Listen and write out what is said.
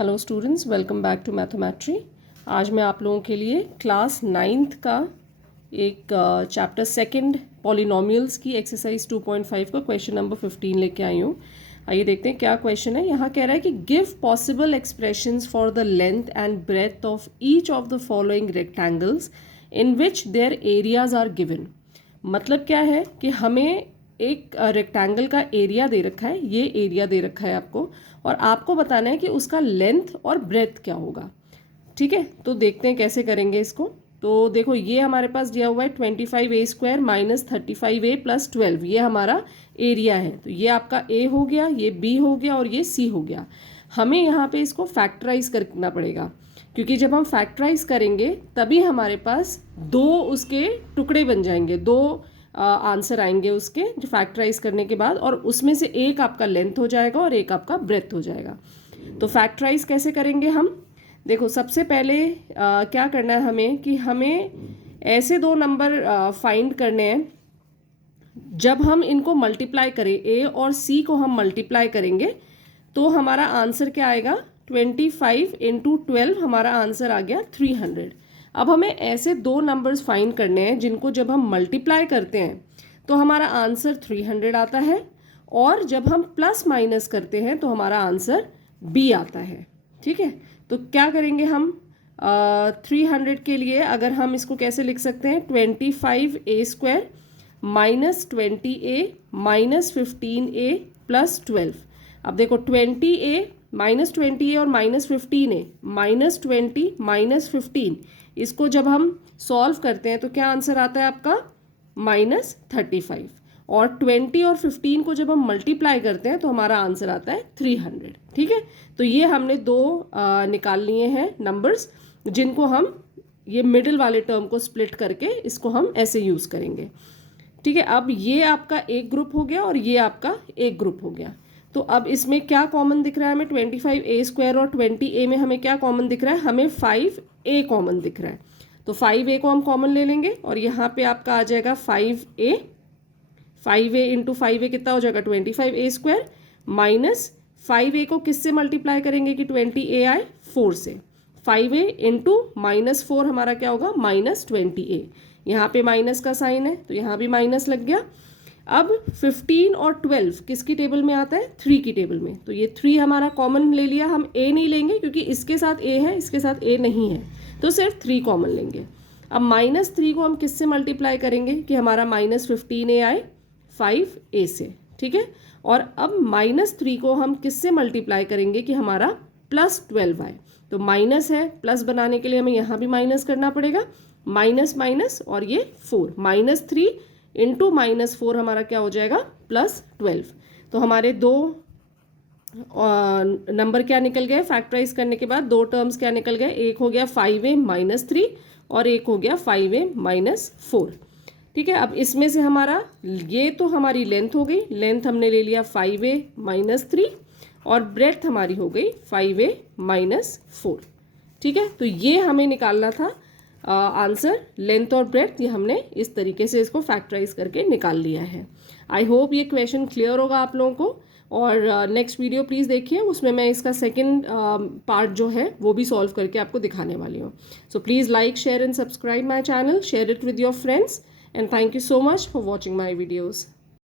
Hello students, welcome back to Mathematry. आज मैं आप लोगों के लिए क्लास 9th का एक चैप्टर सेकंड पॉलिनोमियल्स की एक्सरसाइज 2.5 का क्वेश्चन नंबर 15 लेके आई हूँ। आइए देखते हैं क्या क्वेश्चन है। यहाँ कह रहा है कि give possible expressions for the length and breadth of each of the following rectangles in which their areas are given. मतलब क्या है कि हमें एक रेक्टेंगल का एरिया दे रखा है, ये एरिया दे रखा है आपको, और आपको बताना है कि उसका लेंथ और ब्रेथ क्या होगा। ठीक है, तो देखते हैं कैसे करेंगे इसको। तो देखो, ये हमारे पास दिया हुआ है 25a² माइनस 35a प्लस 12, ये हमारा एरिया है। तो ये आपका a हो गया, ये b हो गया और ये c हो गया। हमें यहाँ पे इसको फैक्टराइज करना पड़ेगा, क्योंकि जब हम फैक्टराइज करेंगे तभी हमारे पास दो उसके टुकड़े बन जाएंगे, दो आंसर आएंगे उसके जो फैक्टराइज करने के बाद, और उसमें से एक आपका लेंथ हो जाएगा और एक आपका ब्रेथ हो जाएगा। तो फैक्टराइज कैसे करेंगे हम? देखो, सबसे पहले क्या करना है हमें कि हमें ऐसे दो नंबर फाइंड करने हैं, जब हम इनको मल्टीप्लाई करें, ए और सी को हम मल्टीप्लाई करेंगे तो हमारा आंसर क्या आएगा? 25 इंटू 12 हमारा आंसर आ गया 300। अब हमें ऐसे दो नंबर्स फाइंड करने हैं जिनको जब हम मल्टीप्लाई करते हैं तो हमारा आंसर 300 आता है, और जब हम प्लस माइनस करते हैं तो हमारा आंसर बी आता है। ठीक है, तो क्या करेंगे हम? 300 के लिए अगर हम इसको कैसे लिख सकते हैं? 25a² minus 20a minus 15a plus 12। अब देखो, 20a माइनस 20a और माइनस 15a, माइनस 20 माइनस 15, इसको जब हम सॉल्व करते हैं तो क्या आंसर आता है आपका? माइनस 35। और 20 और 15 को जब हम मल्टीप्लाई करते हैं तो हमारा आंसर आता है 300। ठीक है, तो ये हमने दो निकाल लिए हैं नंबर्स, जिनको हम ये मिडिल वाले टर्म को स्प्लिट करके इसको हम ऐसे यूज़ करेंगे। ठीक है, अब ये आपका एक ग्रुप हो गया और ये आपका एक ग्रुप हो गया। तो अब इसमें क्या कॉमन दिख रहा है हमें? 25a² और 20a में हमें क्या कॉमन दिख रहा है? हमें 5a कॉमन दिख रहा है। तो 5a को हम कॉमन ले लेंगे और यहाँ पे आपका आ जाएगा 5a। 5a इंटू 5a कितना हो जाएगा? 25a² माइनस 5a को किससे मल्टीप्लाई करेंगे कि 20a आए? 4 से। 5a इंटू माइनस 4 हमारा क्या होगा? Minus 20a। यहाँ पे माइनस का साइन है तो यहाँ भी माइनस लग गया। अब 15 और 12 किसकी टेबल में आता है? 3 की टेबल में। तो ये 3 हमारा कॉमन ले लिया, हम a नहीं लेंगे क्योंकि इसके साथ a है, इसके साथ a नहीं है, तो सिर्फ 3 कॉमन लेंगे। अब माइनस 3 को हम किससे मल्टीप्लाई करेंगे कि हमारा माइनस 15a आए? 5a से। ठीक है, और अब माइनस 3 को हम किससे मल्टीप्लाई करेंगे कि हमारा प्लस 12 आए? तो माइनस है, प्लस बनाने के लिए हमें यहाँ भी माइनस करना पड़ेगा, माइनस माइनस और ये 4, माइनस 3 इंटू माइनस 4 हमारा क्या हो जाएगा? प्लस 12। तो हमारे दो नंबर क्या निकल गए फैक्टराइज करने के बाद? दो टर्म्स क्या निकल गए? एक हो गया 5a माइनस 3 और एक हो गया 5a माइनस 4। ठीक है, अब इसमें से हमारा ये तो हमारी लेंथ हो गई, लेंथ हमने ले लिया 5a माइनस 3 और ब्रेथ हमारी हो गई 5a माइनस 4। ठीक है, तो ये हमें निकालना था आंसर, लेंथ और ब्रेथ। ये हमने इस तरीके से इसको फैक्टराइज करके निकाल लिया है। आई होप ये क्वेश्चन क्लियर होगा आप लोगों को, और नेक्स्ट वीडियो प्लीज़ देखिए, उसमें मैं इसका सेकंड पार्ट जो है वो भी सॉल्व करके आपको दिखाने वाली हूँ। So please like, share and subscribe my channel, share it with your friends, and thank you so much for watching my videos.